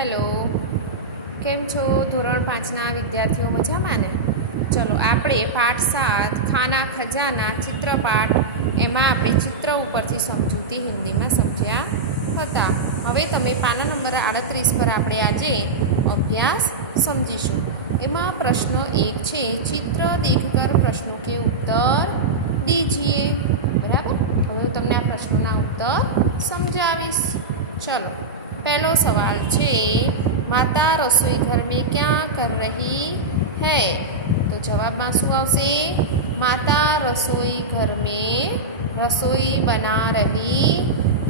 Hello, કેમ છો? ધોરણ 5ના વિદ્યાર્થીઓ મજામાં ને? ચલો આપણે પાઠ 7 ખાના ખજાના ચિત્રપાઠ એમાં આપણે ચિત્ર ઉપરથી સમજૂતી હિન્દીમાં સમજ્યા હતા. હવે તમે પાના નંબર 38 પર આપણે આજે અભ્યાસ સમજીશું. એમાં પ્રશ્ન 1 છે, ચિત્ર દેખકર પ્રશ્નો કે ઉત્તર દીજીએ. બરાબર? હવે હું તમને આ પ્રશ્નોના ઉત્તર સમજાવીશ. ચલો, पहलो सवाल है, माता रसोई घर में क्या कर रही है? तो जवाब में शू आवशे? माता रसोई घर में रसोई बना रही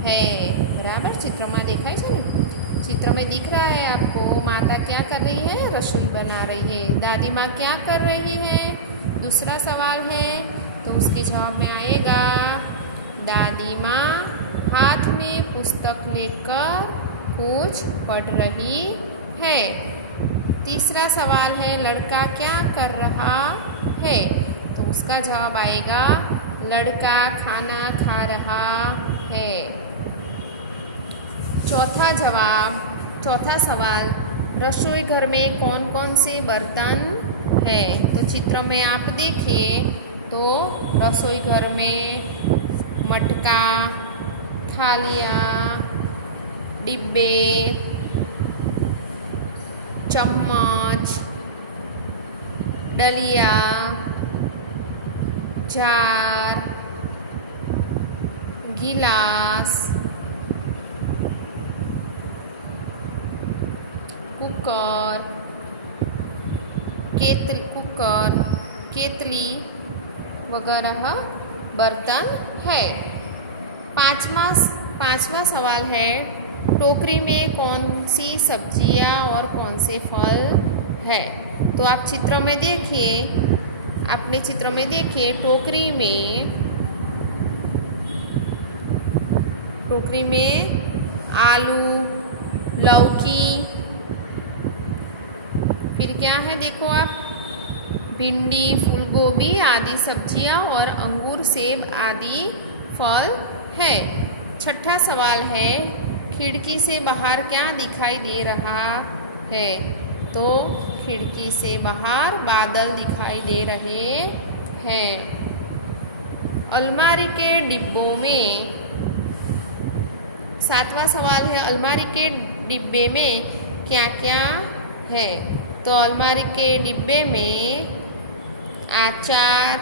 है. बराबर? चित्र में देखाय छे ने, चित्र में दिख रहा है आपको. माता क्या कर रही है? रसोई बना रही है. दादी माँ क्या कर रही है? दूसरा सवाल है, तो उसके जवाब में आएगा दादी माँ हाथ में पुस्तक लेकर कुछ पढ़ रही है. तीसरा सवाल है, लड़का क्या कर रहा है? तो उसका जवाब आएगा लड़का खाना खा रहा है. चौथा सवाल, रसोई घर में कौन कौन से बर्तन है? तो चित्र में आप देखिए तो रसोई घर में मटका, थालियाँ, डिब्बे, चम्मच, डलिया, जार, गिलास, कुकर, केतली वगैरह बर्तन है. पांचवा सवाल है, टोकरी में कौन सी सब्जियां और कौन से फल है? तो आप चित्र में देखिए, अपने चित्र में देखिए टोकरी में आलू, लौकी, फिर क्या है देखो आप, भिंडी, फूलगोभी आदि सब्जियां और अंगूर, सेब आदि फल है. छठा सवाल है, खिड़की से बाहर क्या दिखाई दे रहा है? तो खिड़की से बाहर बादल दिखाई दे रहे हैं. अलमारी के डिब्बों में, सातवां सवाल है, अलमारी के डिब्बे में क्या क्या है? तो अलमारी के डिब्बे में अचार,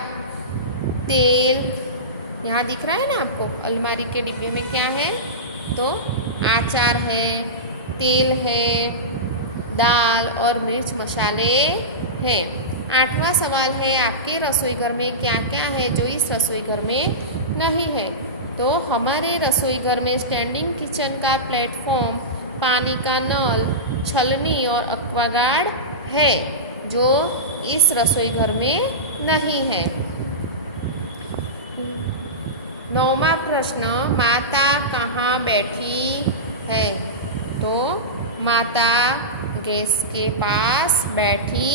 तेल, यहाँ दिख रहा है ना आपको, अलमारी के डिब्बे में क्या है? तो अचार है, तेल है, दाल और मिर्च मसाले हैं. आठवां सवाल है, आपके रसोई घर में क्या क्या है जो इस रसोई घर में नहीं है? तो हमारे रसोई घर में स्टैंडिंग किचन का प्लेटफॉर्म, पानी का नल, छलनी और एक्वागार्ड है, जो इस रसोई घर में नहीं है. 9वां प्रश्न, माता कहाँ बैठी है? तो माता गैस के पास बैठी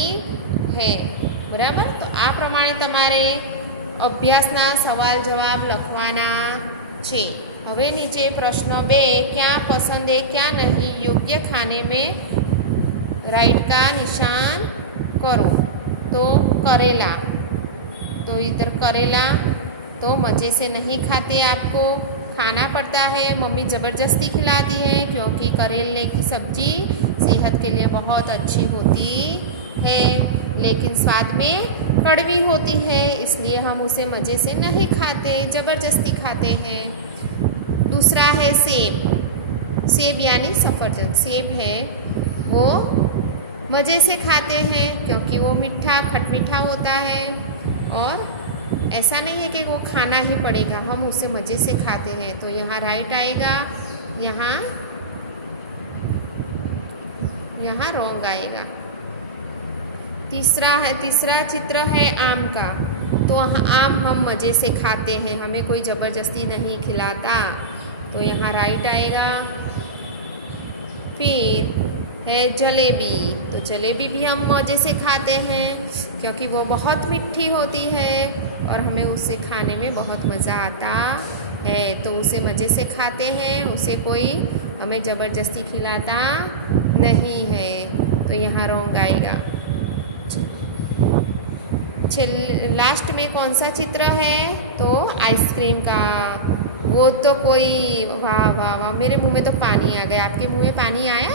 है. बराबर? तो आ प्रमाणे तमारे अभ्यासना सवाल जवाब लखवाना छे. हवे नीचे प्रश्न 2, क्या पसंद है क्या नहीं, योग्य खाने में राइट का निशान करो. तो करेला, तो इधर करेला तो मज़े से नहीं खाते, आपको खाना पड़ता है, मम्मी ज़बरदस्ती खिलाती है, क्योंकि करेले की सब्ज़ी सेहत के लिए बहुत अच्छी होती है, लेकिन स्वाद में कड़वी होती है, इसलिए हम उसे मज़े से नहीं खाते, ज़बरदस्ती खाते हैं. दूसरा है सेब यानी सफरजन. सेब है वो मज़े से खाते हैं, क्योंकि वो खटमीठा होता है, और ऐसा नहीं है कि वो खाना ही पड़ेगा, हम उसे मज़े से खाते हैं. तो यहाँ राइट आएगा, यहाँ रॉन्ग आएगा. तीसरा चित्र है आम का. तो आम हम मज़े से खाते हैं, हमें कोई ज़बरदस्ती नहीं खिलाता, तो यहाँ राइट आएगा. फिर है जलेबी. तो जलेबी भी हम मज़े से खाते हैं, क्योंकि वो बहुत मीठी होती है और हमें उसे खाने में बहुत मज़ा आता है, तो उसे मज़े से खाते हैं, उसे कोई हमें ज़बरदस्ती खिलाता नहीं है, तो यहाँ रॉन्ग आएगा। लास्ट में कौन सा चित्र है? तो आइसक्रीम का। वो तो कोई, वाह वाह वाह, मेरे मुंह में तो पानी आ गया। आपके मुंह में पानी आया?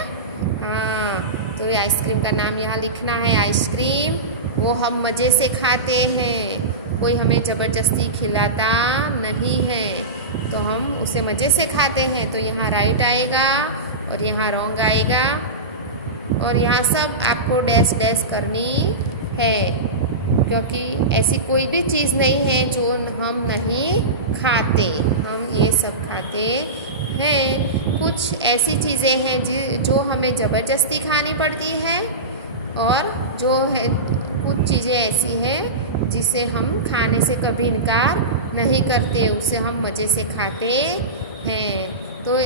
हाँ, तो आइसक्रीम का नाम यहाँ लिखना है, आइसक्रीम। वो हम मज़े से खाते हैं, कोई हमें ज़बरदस्ती खिलाता नहीं है, तो हम उसे मज़े से खाते हैं। तो यहाँ राइट आएगा और यहाँ रॉन्ग आएगा। और यहाँ सब आपको डैश डैश करनी है, क्योंकि ऐसी कोई भी चीज़ नहीं है जो हम नहीं खाते, हम ये सब खाते हैं। कुछ ऐसी चीज़ें हैं जो हमें ज़बरदस्ती खानी पड़ती है, और जो है कुछ चीज़ें ऐसी हैं जिसे हम खाने से कभी इनकार नहीं करते, उसे हम मज़े से खाते हैं। तो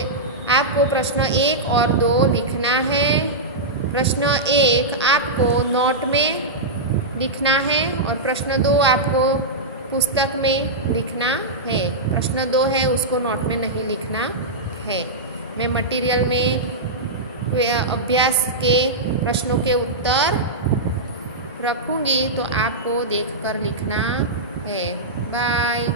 आपको प्रश्न 1 और 2 लिखना है। प्रश्न 1 आपको नोट में लिखना है और प्रश्न 2 आपको पुस्तक में लिखना है। प्रश्न 2 है उसको नोट में नहीं लिखना है। मैं मटेरियल में अभ्यास के प्रश्नों के उत्तर रखूँगी, तो आपको देखकर लिखना है। बाय।